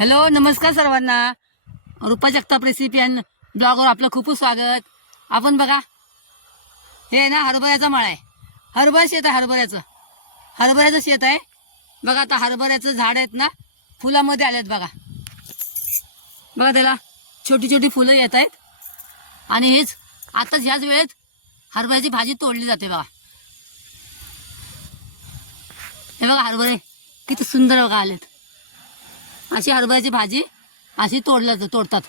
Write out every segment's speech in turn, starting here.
Hello नमस्कार सर्वांना. Rupa Jagtap recipe and ब्लॉगवर आपलं खूप स्वागत. आपण बघा हे आहे ना हरभऱ्याचा माळ आहे. हरभरा शेत आहे हरभऱ्याचं. हरभऱ्याचं शेत आहे. बघा आता हरभऱ्याचं झाड आहेत ना फुलामध्ये आल्यात बघा. बघा त्याला छोटी छोटी फुलं येत आहेत. आणि हेच आताच ह्याच वेळेत हरभऱ्याची भाजी तोडली जाते बघा. हे बघा हरभरे किती सुंदर बघा आलेत. अशी हरभऱ्याची भाजी अशी तोडल्या तोडतात.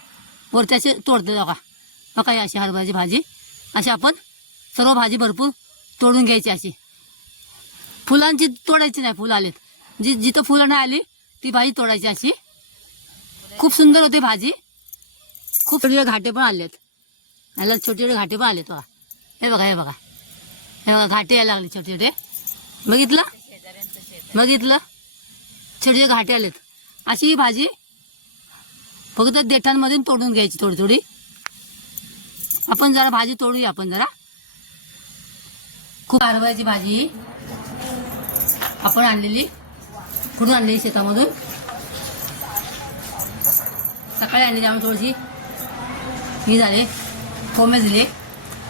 वरती अशी तोडते बघा. बघा अशी हरभऱ्याची भाजी. अशी आपण सर्व भाजी भरपूर तोडून घ्यायची अशी. फुलांची तोडायची नाही फुलं आलेत. जी जिथं फुलं नाही आली ती भाजी तोडायची अशी. खूप सुंदर होते भाजी. खूप छोटे घाटे पण आलेत. याला छोटे छोटे घाटे पण आलेत बघा. हे बघा हे बघा. हे बघा घाटे यायला लागले छोटे छोटे. बघितलं? बघितलं? छोटे छोटे घाटे आलेत. अशी ही भाजी. फक्त देठांमधून तोडून घ्यायची थोडी थोडी. आपण जरा भाजी तोडूया आपण जरा. खूप हरभऱ्याची भाजी आपण आणलेली. कुठून आणलेली शेतामधून. सकाळी आणली त्यामुळे थोडीशी. ही झाले. कोमे दिले.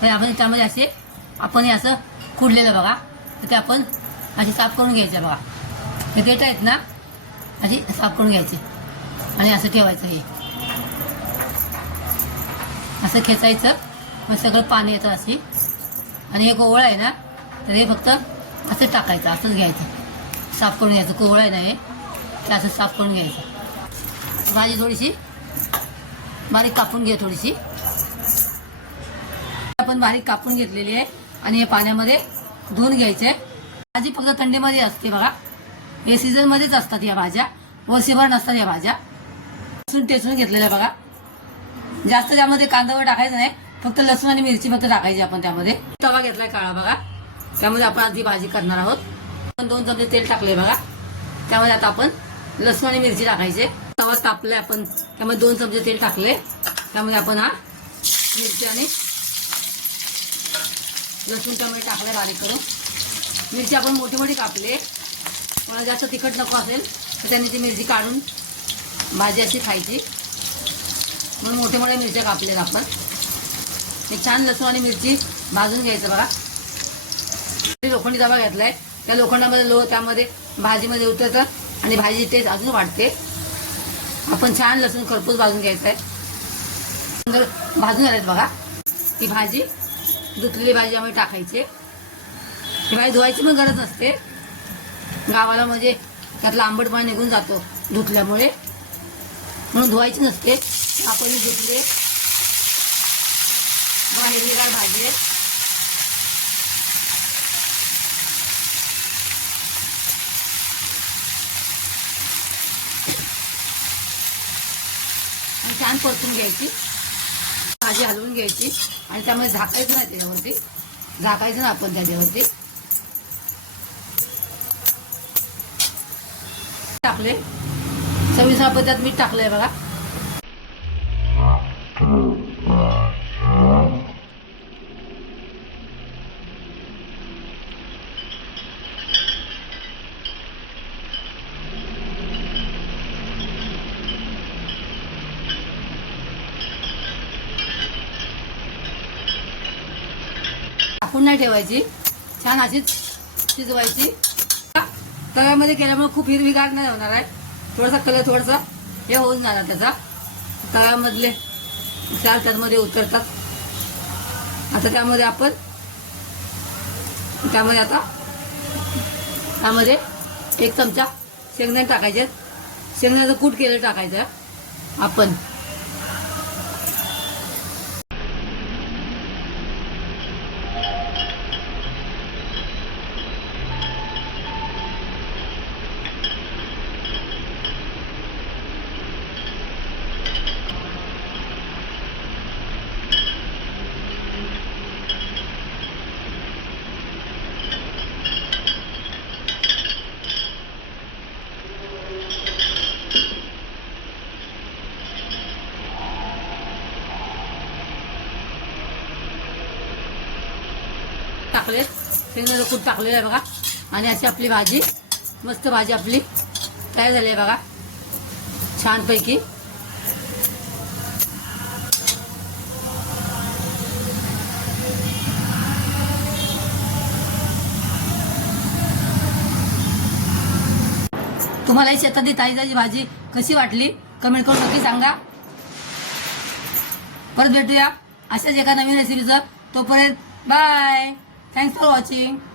तर आपण त्यामध्ये असे आपण हे असं कुडलेलं बघा. तर ते आपण अशी साफ करून घ्यायचं बघा. हे देठ आहेत ना? अशी साफ करून घ्यायची. आणि असं ठेवायचं हे. असं खेचायचं. मग सगळं पाणी येतं अशी. आणि हे कोवळ आहे ना तर हे फक्त असं टाकायचं असंच घ्यायचं. साफ करून घ्यायचं. कोवळ आहे ना हे ते असं साफ करून घ्यायचं. भाजी थोडीशी. बारीक कापून घे थोडीशी. आपण बारीक कापून घेतलेली आहे. आणि हे पाण्यामध्ये धुवून घ्यायचे. भाजी फक्त थंडीमध्ये असते बघा. हे सीझनमध्येच असतात या भाज्या. वर्षभर नसतात या भाज्या. लसूण टेचून घेतलेल्या बघा. जास्त त्यामध्ये कांदा टाकायचं नाही. फक्त लसूण आणि मिरची फक्त टाकायची आपण त्यामध्ये. तवा घेतलाय काळा बघा. त्यामध्ये आपण आधी भाजी करणार आहोत. आपण दोन चमचे तेल टाकले बघा. त्यामध्ये आता आपण लसूण आणि मिरची टाकायचे. तवा तापलाय आपण. त्यामध्ये दोन चमचे तेल टाकले त्यामध्ये आपण हा मिरची आणि लसूण त्यामध्ये टाकलाय बारीक करून. मिरची आपण मोठी मोठी कापले कोणाला जास्त तिखट नको असेल तर त्यांनी ती मिरची काढून भाजी अशी खायची. म्हणून मोठ्या मोठ्या मिरच्या कापल्यात आपण. एक छान लसूण आणि मिरची भाजून घ्यायचं बघा. लोखंडी डबा आहे त्या लोखंडामध्ये लो त्यामध्ये भाजीमध्ये उतरतं आणि भाजी टेस्ट अजून वाढते. आपण छान लसूण खरपूस भाजून घ्यायचं आहे सुंदर भाजून झालेत बघा. ही भाजी धुतलेली भाजी आम्ही टाकायची. ही भाजी धुवायची पण गरज नसते. गावाला म्हणजे त्यातला आंबटपणा निघून जातो धुतल्यामुळे. म्हणून धुवायची नसते. आपण धुतले. बघा हिरवीगार भाजी छान परतून घ्यायची. भाजी हलवून घ्यायची. आणि त्यामध्ये झाकायचं नाही त्याच्यावरती. झाकायचं ना आपण त्याच्यावरती. टाकले. चवीनुसार आपण मीठ टाकलंय बघा. टाकून नाही ठेवायची. छान अशीच शिजवायची. तव्यामध्ये केल्यामुळे खूप हिरवीगार नाही होणार आहे. थोडासा कलर थोडासा हे होऊन जाणार त्याचा. तव्यामधले चार त्यामध्ये उतरतात. आता त्यामध्ये आपण त्यामध्ये आता त्यामध्ये एक चमचा शेंगदाणे टाकायचे. शेंगदाण्याचं कूट केलं टाकायचं आपण. टाकले शेंगदाण्याचं कूट टाकलेलं आहे बघा. आणि अशी आपली भाजी. मस्त भाजी आपली. तयार झाली आहे बघा. छानपैकी. तुम्हाला ही शेतातली ताईजाची भाजी कशी वाटली? कमेंट करून नक्की सांगा. परत भेटूया अशाच एका नवीन रेसिपीचं तोपर्यंत बाय Thanks.